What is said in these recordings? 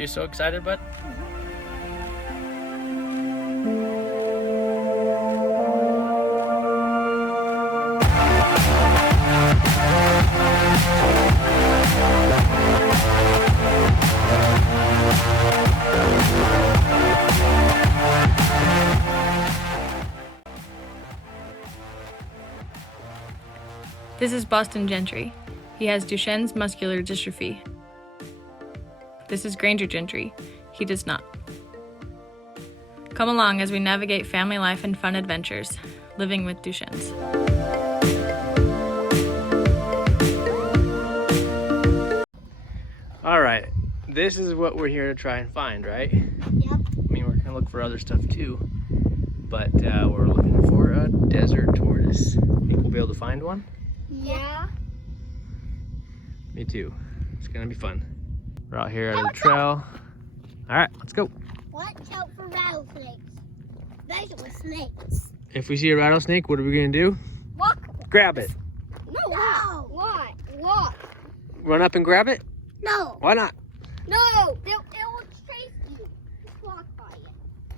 You so excited, bud? This is Boston Gentry. He has Duchenne's Muscular Dystrophy. This is Granger Gentry. He does not. Come along as we navigate family life and fun adventures, living with Duchenne's. All right, this is what we're here to try and find, right? Yep. I mean, we're gonna look for other stuff too, but we're looking for a desert tortoise. Think we'll be able to find one? Yeah. Me too. It's gonna be fun. We're out here at the trail. All right, let's go. Watch out for rattlesnakes. Those were snakes. If we see a rattlesnake, what are we gonna do? Walk. Grab it. No. Why? Walk. Run up and grab it? No. Why not? No. It will chase you. Just walk by it.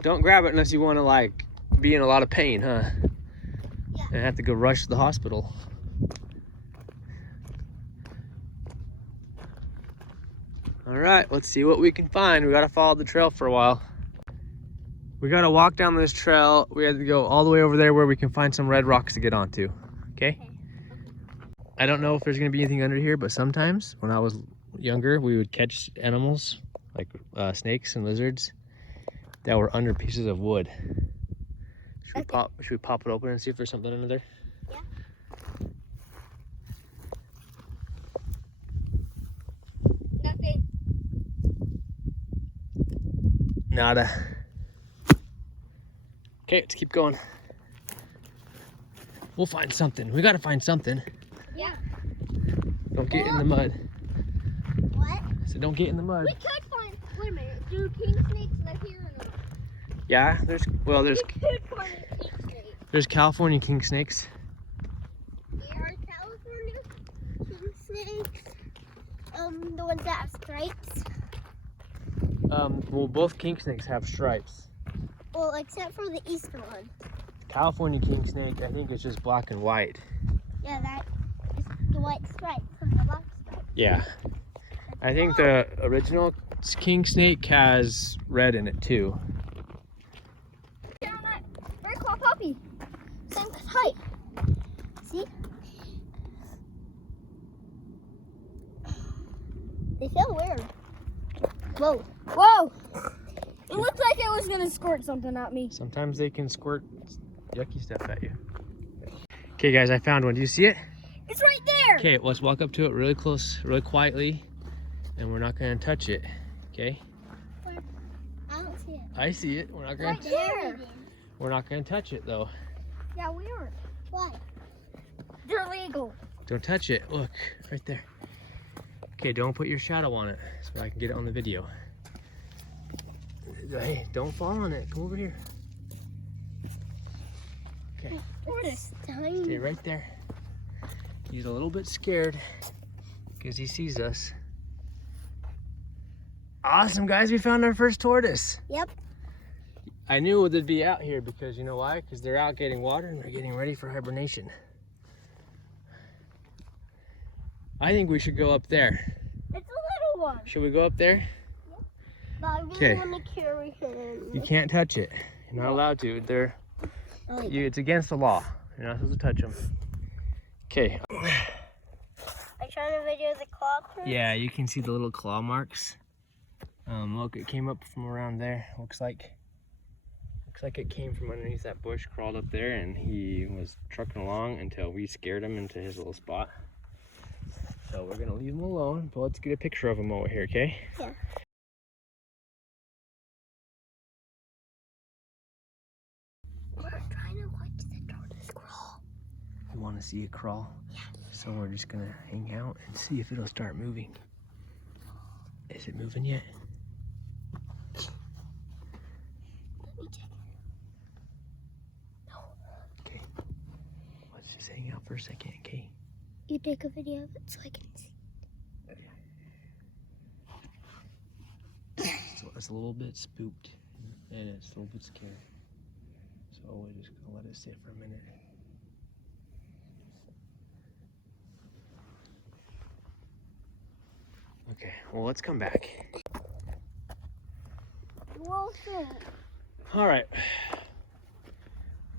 Don't grab it unless you want to like be in a lot of pain, huh? Yeah. And have to go rush to the hospital. All right, let's see what we can find. We gotta follow the trail for a while. We gotta walk down this trail. We have to go all the way over there where we can find some red rocks to get onto, okay? I don't know if there's gonna be anything under here, but sometimes when I was younger, we would catch animals like snakes and lizards that were under pieces of wood. Should we pop it open and see if there's something under there? Yeah. Nothing. Nada. Okay, let's keep going. We'll find something. We gotta find something. Yeah. Don't get in the mud. What? So don't get in the mud. We could find. Wait a minute. Do king snakes live here or not? Yeah, there's We could find a king snake. there's California king snakes. There are California king snakes. The ones that have stripes. Well, both king snakes have stripes. Well, except for the eastern one. California king snake, I think it's just black and white. Yeah, that is the white stripe from the black stripe. Yeah. I think the original king snake has red in it too. Very cool puppy. Same height. See? They feel weird. Whoa. Whoa! It looked like it was gonna squirt something at me. Sometimes they can squirt yucky stuff at you. Okay guys, I found one. Do you see it? It's right there! Okay, let's walk up to it really close, really quietly, and we're not gonna touch it, okay? I don't see it. I see it. We're not gonna Right there. we're not gonna touch it though. Yeah, we are. Why? They're legal. Don't touch it. Look, right there. Okay, don't put your shadow on it so I can get it on the video. Hey, don't fall on it. Come over here. Okay, stay right there. He's a little bit scared because he sees us. Awesome, guys. We found our first tortoise. Yep. I knew they'd be out here because you know why? Because they're out getting water and they're getting ready for hibernation. I think we should go up there. It's a little one. Should we go up there? But I really Okay. want to carry him. You can't touch it. You're not allowed to. It's against the law. You're not supposed to touch them. Okay. I trying to video the claw print. Yeah, you can see the little claw marks. Look, it came up from around there. Looks like it came from underneath that bush, crawled up there, and he was trucking along until we scared him into his little spot. So we're gonna leave him alone, but let's get a picture of him over here, okay? Yeah. We're trying to watch the tortoise crawl. You want to see it crawl? Yeah. So we're just gonna hang out and see if it'll start moving. Is it moving yet? Let me check. No. Okay. Let's just hang out for a second, okay? You take a video of it so I can see. Okay. us a little bit spooked, and it's a little bit scared. So we're just gonna let it sit for a minute. Okay, well, let's come back. Well, soon. All right.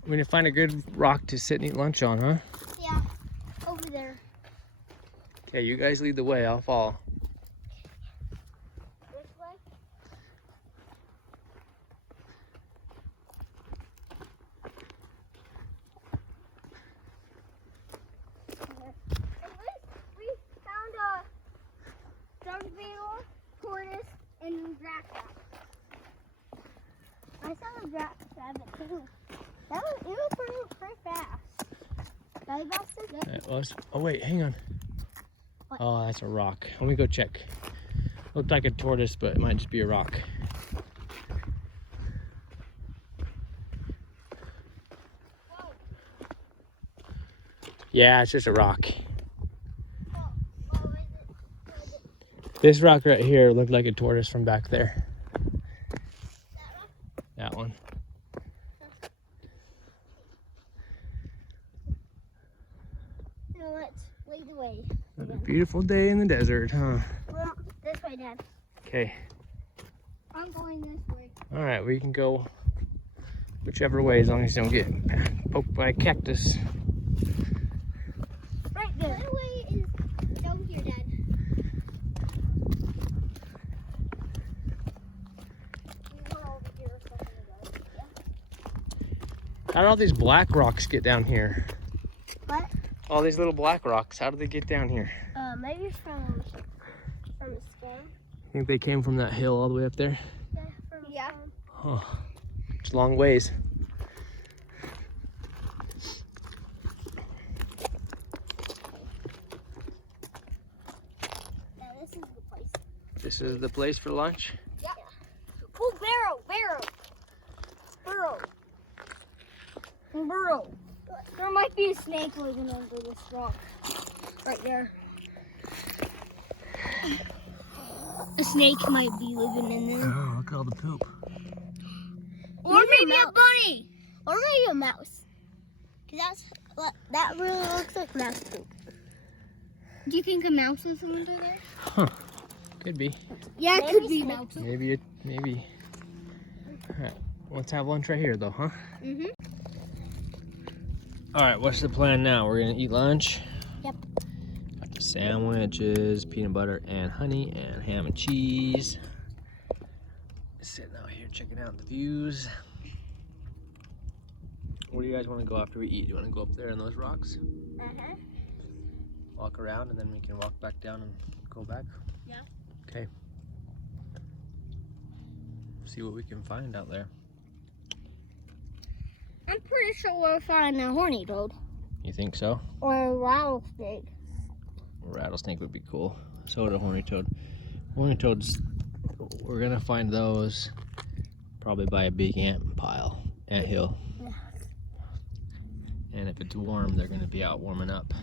We're gonna find a good rock to sit and eat lunch on, huh? Yeah, over there. Okay, you guys lead the way, I'll follow. This way? We found a dung beetle, tortoise, and rabbit. I saw a rabbit too. It was pretty fast. Belly buster? It was. Oh wait, hang on. What? Oh, that's a rock. Let me go check. Looked like a tortoise, but it might just be a rock. Whoa. Yeah, it's just a rock. Oh, is it? This rock right here looked like a tortoise from back there. That one? That one. Now let's lead the way. Another beautiful day in the desert, huh? Well, this way, Dad. Okay. I'm going this way. All right, we can go whichever way as long as you don't get poked by a cactus. Right there. My way is down here, Dad. We were over here a second ago. Yeah. How did all these black rocks get down here? What? All these little black rocks, how did they get down here? Maybe from a storm. I think they came from that hill all the way up there. Yeah, from a storm. Oh, it's a long ways. Yeah, this is the place. This is the place for lunch? Yeah. Oh, burrow. There might be a snake living under this rock. Right there. A snake might be living in there. Oh, look at all the poop. Or maybe a bunny. Or maybe a mouse. Cause that really looks like mouse poop. Do you think a mouse is under there? Huh. Could be. Yeah, it could be mouse. Maybe. All right, let's have lunch right here though, huh? Mhm. All right, what's the plan now? We're gonna eat lunch. Yep. Got the sandwiches, peanut butter and honey, and ham and cheese. Sitting out here checking out the views. Where do you guys want to go after we eat? Do you want to go up there in those rocks? Uh-huh. Walk around and then we can walk back down and go back? Yeah. Okay. See what we can find out there. I'm pretty sure we'll find a horny toad. You think so? Or a rattlesnake. A rattlesnake would be cool. So would a horny toad. Horny toads, we're gonna find those probably by a big ant hill. Yeah. And if it's warm, they're gonna be out warming up.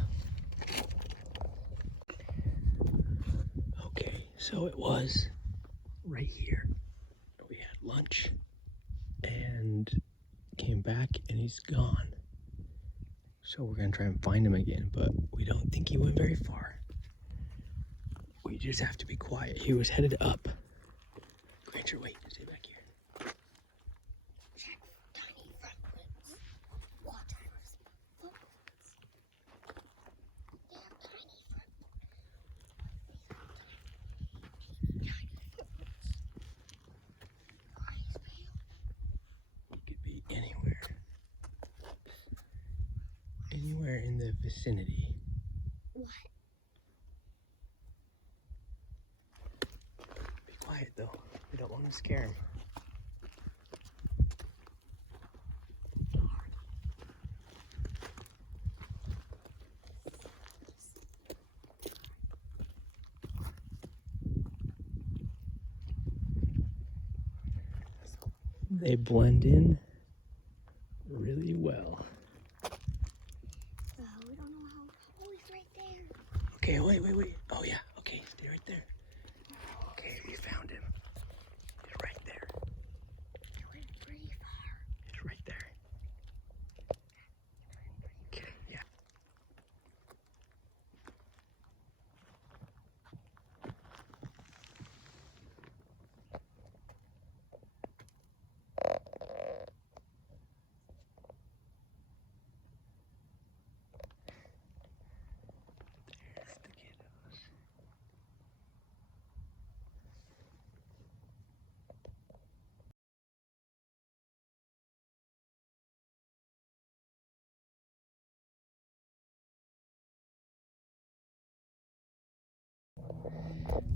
Okay, so it was right here. We had lunch and came back and he's gone. So we're gonna try and find him again, but we don't think he went very far. We just have to be quiet. He was headed up. Granger, wait, stay back here. Check tiny footprints. Walters footprints. They have tiny footprints. Eyes pale. He could be anywhere. Anywhere in the vicinity. What? Be quiet though. We don't want to scare him. They blend in really well. We don't know how. Oh, it's right there. Okay, wait. Oh yeah, okay, stay right there. Okay, we found him. He's right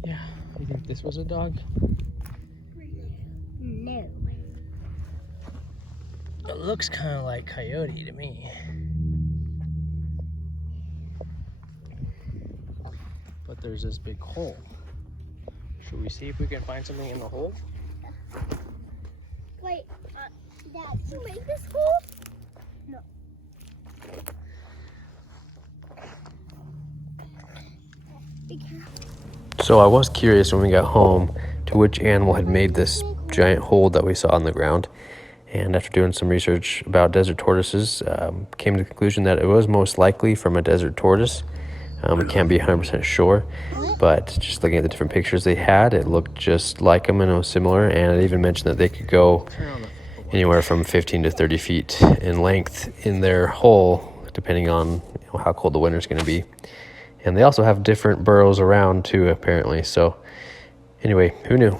Yeah, you think this was a dog? No. It looks kind of like Coyote to me. But there's this big hole. Should we see if we can find something in the hole? Wait, Dad, did you make this hole? No. Be careful. So I was curious when we got home to which animal had made this giant hole that we saw on the ground. And after doing some research about desert tortoises, came to the conclusion that it was most likely from a desert tortoise. We can't be 100% sure, but just looking at the different pictures they had, it looked just like them and it was similar. And it even mentioned that they could go anywhere from 15 to 30 feet in length in their hole, depending on how cold the winter's going to be. And they also have different burrows around too, apparently. So anyway, who knew?